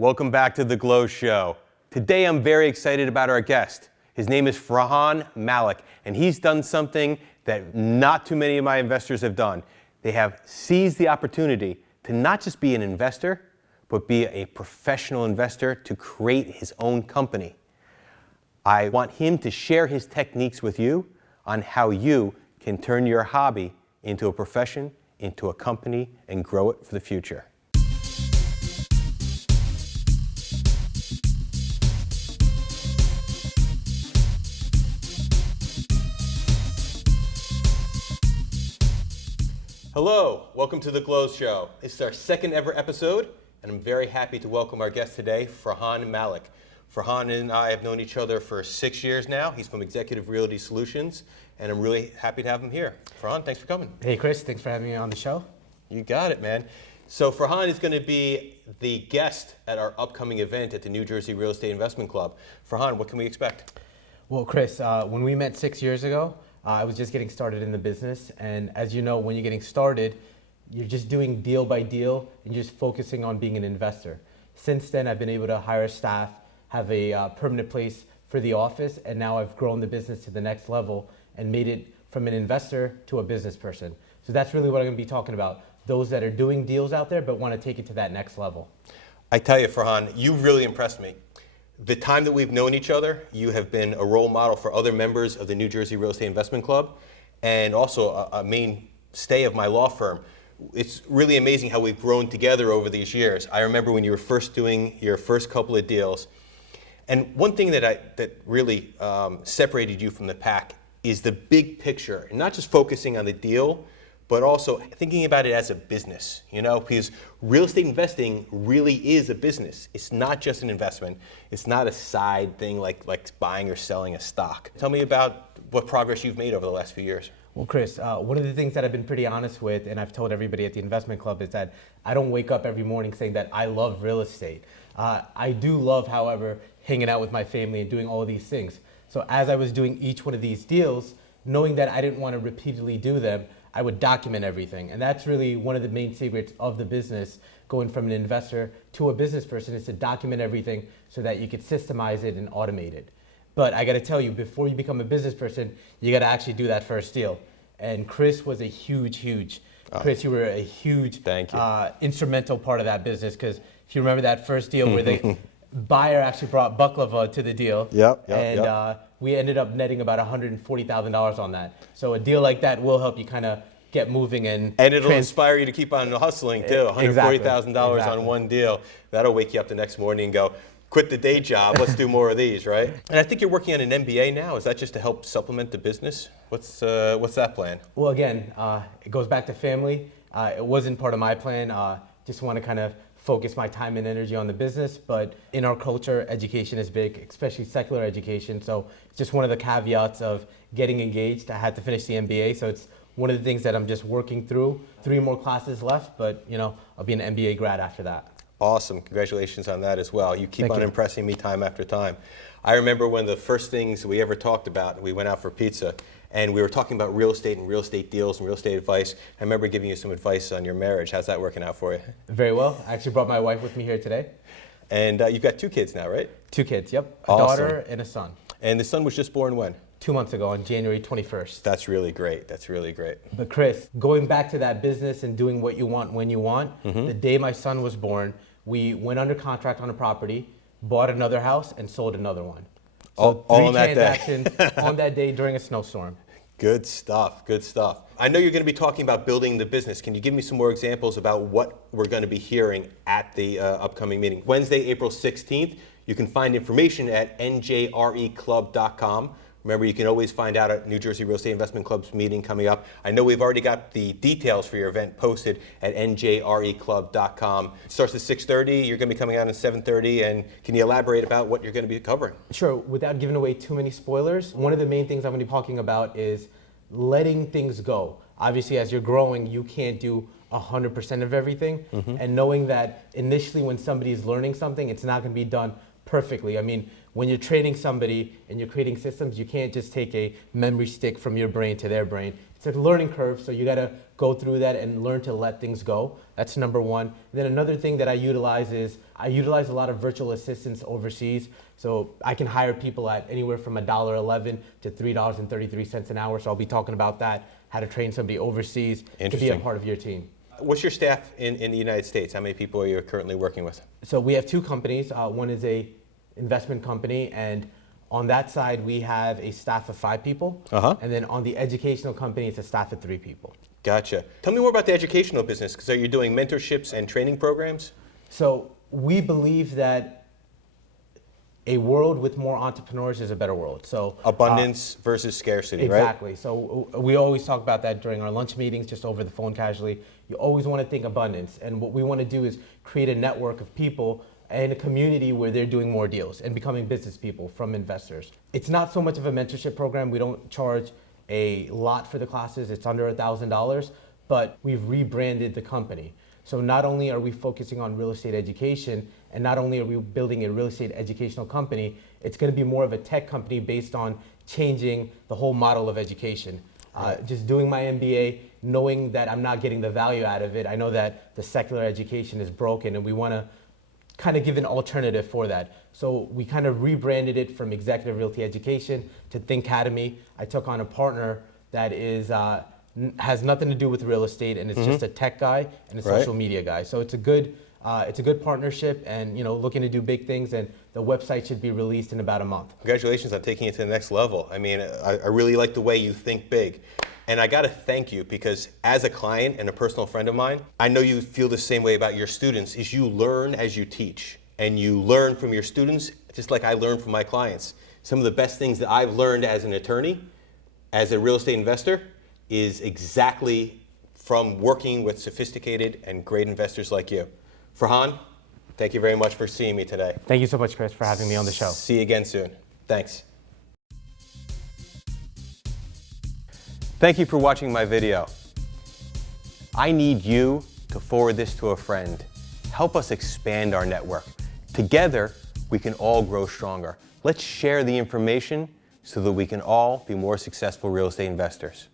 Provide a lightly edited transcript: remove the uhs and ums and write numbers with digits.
Welcome back to the G.L.O Show. Today I'm very excited about our guest. His name is Farhan Malik, and he's done something that not too many of my investors have done. They have seized the opportunity to not just be an investor, but be a professional investor to create his own company. I want him to share his techniques with you on how you can turn your hobby into a profession, into a company, and grow it for the future. Hello, welcome to the G.L.O Show. This is our second ever episode, and I'm very happy to welcome our guest today, Farhan Malik. Farhan and I have known each other for 6 years now. He's from Executive Realty Solutions, and I'm really happy to have him here. Farhan, thanks for coming. Hey Chris, thanks for having me on the show. You got it, man. So Farhan is going to be the guest at our upcoming event at the New Jersey Real Estate Investment Club. Farhan, what can we expect? Well, Chris, when we met 6 years ago, I was just getting started in the business, and as you know, when you're getting started, you're just doing deal by deal and just focusing on being an investor. Since then, I've been able to hire staff, have a permanent place for the office, and now I've grown the business to the next level and made it from an investor to a business person. So that's really what I'm going to be talking about, those that are doing deals out there but want to take it to that next level. I tell you, Farhan, you really impressed me. The time that we've known each other, you have been a role model for other members of the New Jersey Real Estate Investment Club and also a mainstay of my law firm. It's really amazing how we've grown together over these years. I remember when you were first doing your first couple of deals. And one thing that really separated you from the pack is the big picture, and not just focusing on the deal, but also thinking about it as a business, because real estate investing really is a business. It's not just an investment. It's not a side thing like buying or selling a stock. Tell me about what progress you've made over the last few years. Well, Chris, one of the things that I've been pretty honest with, and I've told everybody at the investment club, is that I don't wake up every morning saying that I love real estate. I do love, however, hanging out with my family and doing all of these things. So as I was doing each one of these deals, knowing that I didn't want to repeatedly do them, I would document everything. And that's really one of the main secrets of the business, going from an investor to a business person, is to document everything so that you could systemize it and automate it. But I got to tell you, before you become a business person, you got to actually do that first deal. And Chris was a huge, Chris, you were a huge instrumental part of that business, because if you remember that first deal where the buyer actually brought baklava to the deal, we ended up netting about $140,000 on that. So a deal like that will help you kind of get moving and it'll inspire you to keep on hustling too. $140,000 on one deal. That'll wake you up the next morning and go, quit the day job, let's do more of these, right? And I think you're working on an MBA now. Is that just to help supplement the business? What's that plan? Well, again, it goes back to family. It wasn't part of my plan. Just want to kind of focus my time and energy on the business, but in our culture, education is big, especially secular education. So it's just one of the caveats of getting engaged. I had to finish the MBA, so it's one of the things that I'm just working through. 3 more classes left, but I'll be an MBA grad after that. Awesome, congratulations on that as well. You keep on impressing me time after time. I remember one of the first things we ever talked about, we went out for pizza, and we were talking about real estate and real estate deals and real estate advice. I remember giving you some advice on your marriage. How's that working out for you? Very well. I actually brought my wife with me here today. And you've got 2 kids now, right? 2 kids, yep. A daughter and a son. And the son was just born when? 2 months ago, on January 21st. That's really great. That's really great. But Chris, going back to that business and doing what you want when you want, the day my son was born, we went under contract on a property, bought another house, and sold another one. So all 3 on that transactions day. on that day during a snowstorm. Good stuff, good stuff. I know you're going to be talking about building the business. Can you give me some more examples about what we're going to be hearing at the upcoming meeting? Wednesday, April 16th. You can find information at njreclub.com. Remember, you can always find out at New Jersey Real Estate Investment Club's meeting coming up. I know we've already got the details for your event posted at njreclub.com. It starts at 6:30. You're going to be coming out at 7:30. And can you elaborate about what you're going to be covering? Sure. Without giving away too many spoilers, one of the main things I'm going to be talking about is letting things go. Obviously, as you're growing, you can't do 100% of everything. And knowing that initially when somebody's learning something, it's not going to be done perfectly. I mean, when you're training somebody and you're creating systems, you can't just take a memory stick from your brain to their brain. It's a learning curve, so you gotta go through that and learn to let things go. That's number one. And then another thing that I utilize is, I utilize a lot of virtual assistants overseas. So I can hire people at anywhere from $1.11 to $3.33 an hour. So I'll be talking about that, how to train somebody overseas to be a part of your team. What's your staff in the United States? How many people are you currently working with? So we have two companies. One is a investment company, and on that side we have a staff of 5 people. And then on the educational company, it's a staff of 3 people. Gotcha. Tell me more about the educational business, because are you doing mentorships and training programs? So we believe that a world with more entrepreneurs is a better world. So abundance versus scarcity, exactly. Right? So we always talk about that during our lunch meetings, just over the phone casually. You always want to think abundance. And what we want to do is create a network of people and a community where they're doing more deals and becoming business people from investors. It's not so much of a mentorship program. We don't charge a lot for the classes. It's under $1,000, but we've rebranded the company. So not only are we focusing on real estate education, and not only are we building a real estate educational company, it's going to be more of a tech company based on changing the whole model of education. Just doing my MBA, knowing that I'm not getting the value out of it. I know that the secular education is broken, and we want to kind of give an alternative for that. So we kind of rebranded it from Executive Realty Education to Thinkademy. I took on a partner that is has nothing to do with real estate, and it's just a tech guy and a social media guy. So it's a good partnership, and looking to do big things. And the website should be released in about a month. Congratulations on taking it to the next level. I mean, I really like the way you think big. And I got to thank you, because as a client and a personal friend of mine, I know you feel the same way about your students. Is you learn as you teach, and you learn from your students just like I learn from my clients. Some of the best things that I've learned as an attorney, as a real estate investor, is exactly from working with sophisticated and great investors like you. Farhan, thank you very much for seeing me today. Thank you so much, Chris, for having me on the show. See you again soon. Thanks. Thank you for watching my video. I need you to forward this to a friend. Help us expand our network. Together, we can all grow stronger. Let's share the information so that we can all be more successful real estate investors.